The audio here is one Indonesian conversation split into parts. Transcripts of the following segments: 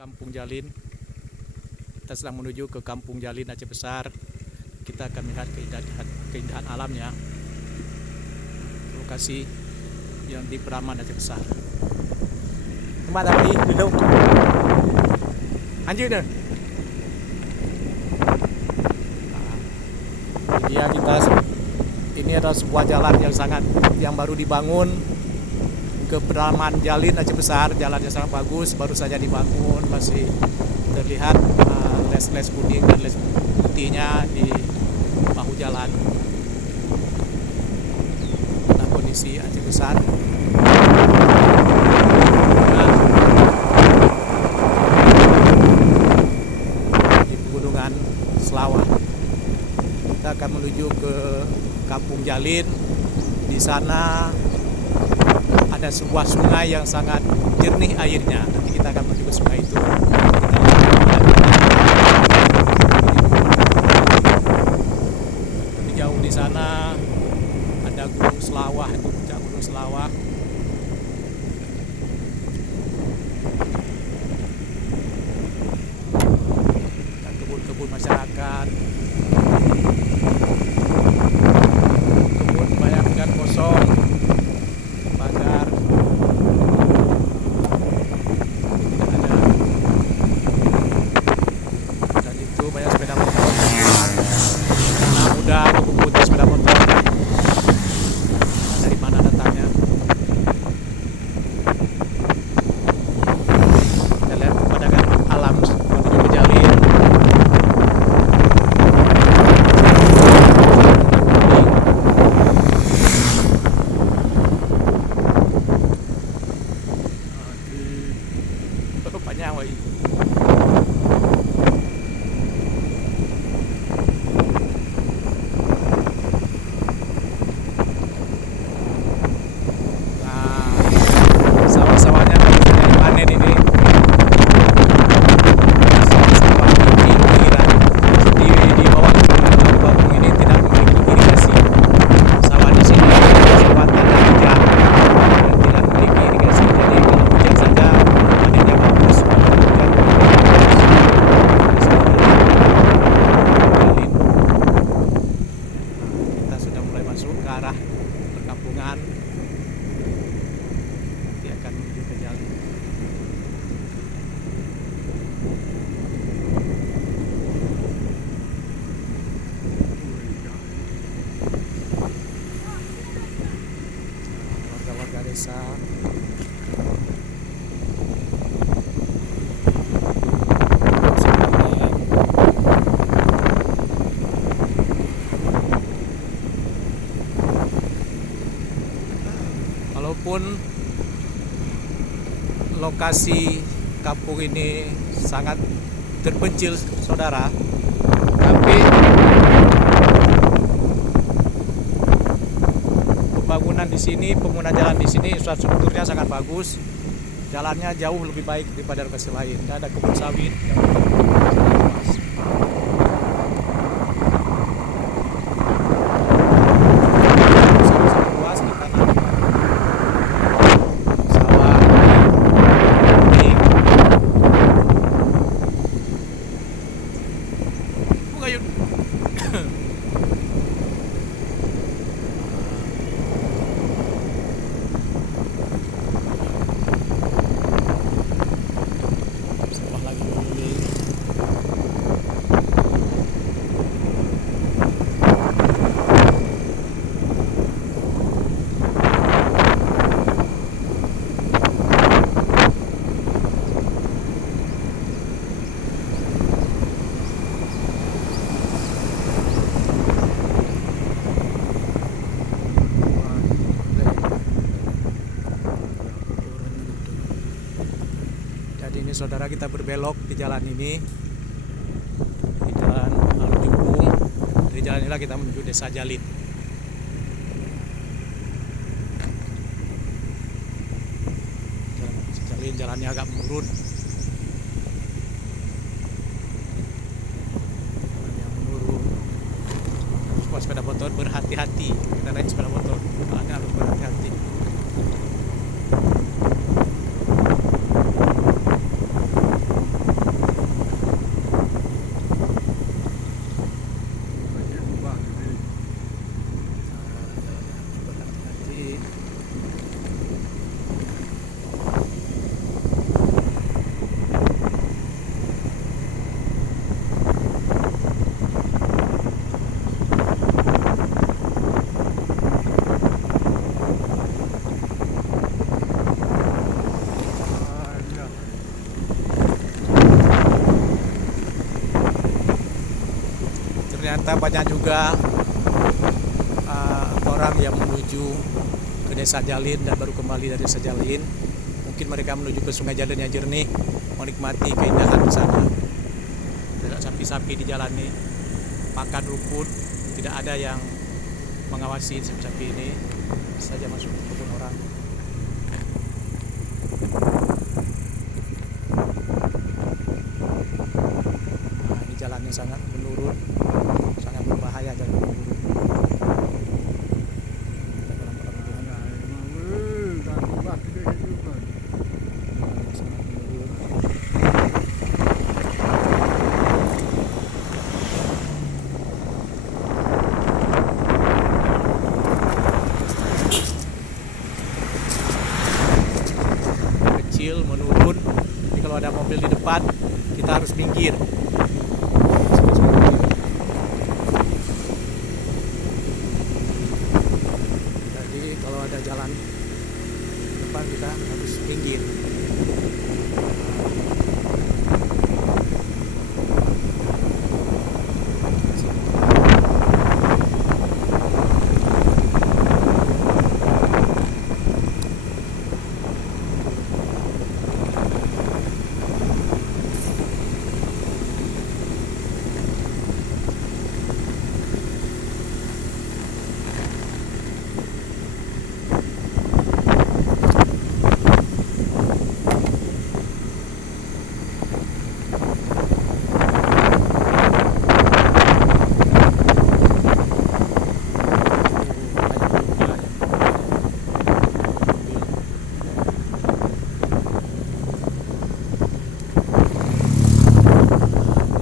Kampung Jalin. Kita sedang menuju ke Kampung Jalin Aceh Besar. Kita akan melihat keindahan alamnya. Lokasi yang di Praman Aceh Besar. Kemana lagi? Belum. Anjir dah. Ini adalah sebuah jalan yang baru dibangun ke Praman Jalin Aceh Besar. Jalannya sangat bagus, baru saja dibangun, masih terlihat les-les kuning dan les putihnya di bahu jalan. Nah, kondisi Aceh Besar. Di pegunungan Selawah. Kita akan menuju ke Kampung Jalin. Di sana ada sebuah sungai yang sangat jernih airnya. Nanti kita akan menuju ke sungai itu. Di jauh di sana ada Gunung Selawah, itu puncak Gunung Selawah. Dan kebun-kebun masyarakat. Kebun banyak dan kosong. Pagar. Dan itu banyak sepeda motor. Anak muda mengumpulkan sepeda motor. Dari mana datangnya? Kita lihat pemandangan alam menuju ke Jalin. Panjang woi. Sawah-sawahnya sudah dipanen ini. Sawah-sawah di pinggiran di bawah kampung ini tidak memiliki irigasi. Sawah di sini sawah tanah liat dan tidak memiliki irigasi. Jadi kalau hujan saja panennya bagus. Kita sudah mulai masuk ke arah perkampungan. Nanti akan menuju ke Jalin. Warga-warga desa. Walaupun lokasi kampung ini sangat terpencil, saudara, tapi pembangunan di sini, pengguna jalan di sini, infrastrukturnya sangat bagus. Jalannya jauh lebih baik daripada lokasi lain. Ada kebun sawit yang luas. Sangat luas di tanah sawah kuning. Bungayun. Sawah lagi kuning. Jadi ini saudara, kita berbelok di jalan ini, di jalan Alun Jupung. Dari jalan inilah kita menuju Desa Jalin. Jalannya agak menurun. Jalannya menurun. Harus sepeda motor berhati-hati. Kita naik sepeda motor, jalannya harus berhati-hati. ternyata banyak juga orang yang menuju ke Desa Jalin dan baru kembali dari Desa Jalin. Mungkin mereka menuju ke Sungai Jalin yang jernih, menikmati keindahan di sana. Tidak sapi-sapi di jalan ini, pakan rumput, tidak ada yang mengawasi sapi-sapi ini, saja masuk ke kebun orang. Nah, ini jalannya sangat menurun, sangat berbahaya jalan menurun. Kecil menurun, jadi kalau ada mobil di depan kita harus minggir. Jadi kalau ada jalan di depan kita harus minggir.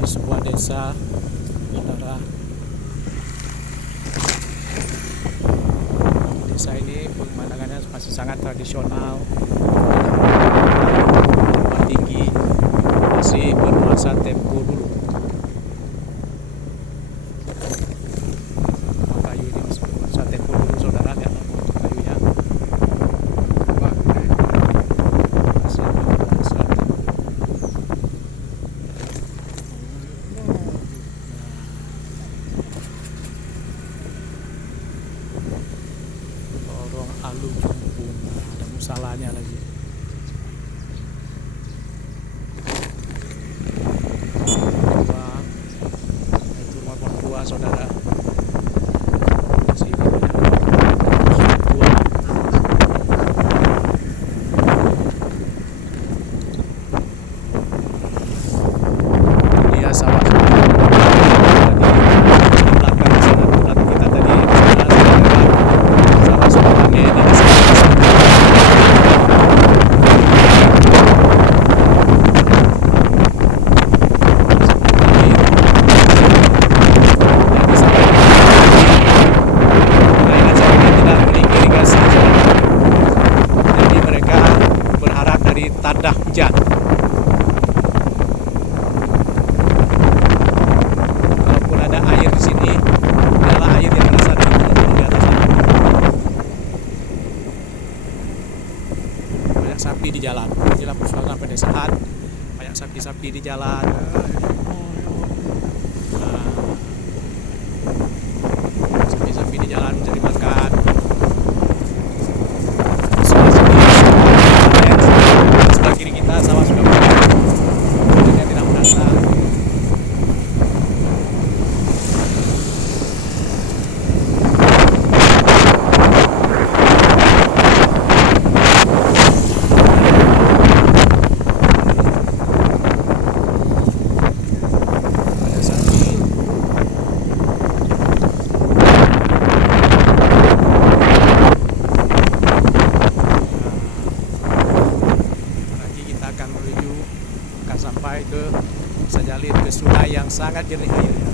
Sebuah desa, saudara. Desa ini pemandangannya masih sangat tradisional, rumah tinggi, masih bernuansa tempo dulu. Rumah kayu ini masih bernuansa tempo dulu, saudara. Lihat kayunya. Masih bernuansa tempo. Lorong Alu Jumpung, ada musalanya lagi. Wah, itu rumah tua, saudara. Masih banyak tua. Lihat sawah di belakang sana tempat kita tadi. Tanda hujan. Kalaupun ada air di sini, adalah air yang berasal dari di atas sana. Banyak sapi di jalan. Inilah suasana pedesaan. Banyak sapi-sapi di jalan. Sapi-sapi di jalan mencari makan. Kiri kita sawah sudah banyak, hujannya tidak merasa. Ada sapi. Akan sampai ke Desa Jalin, ke sungai yang sangat jernih airnya.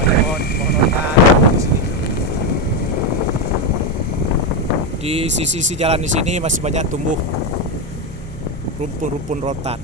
Ada pohon-pohonan di sini. Di sisi jalan di sini masih banyak tumbuh rumpun-rumpun rotan.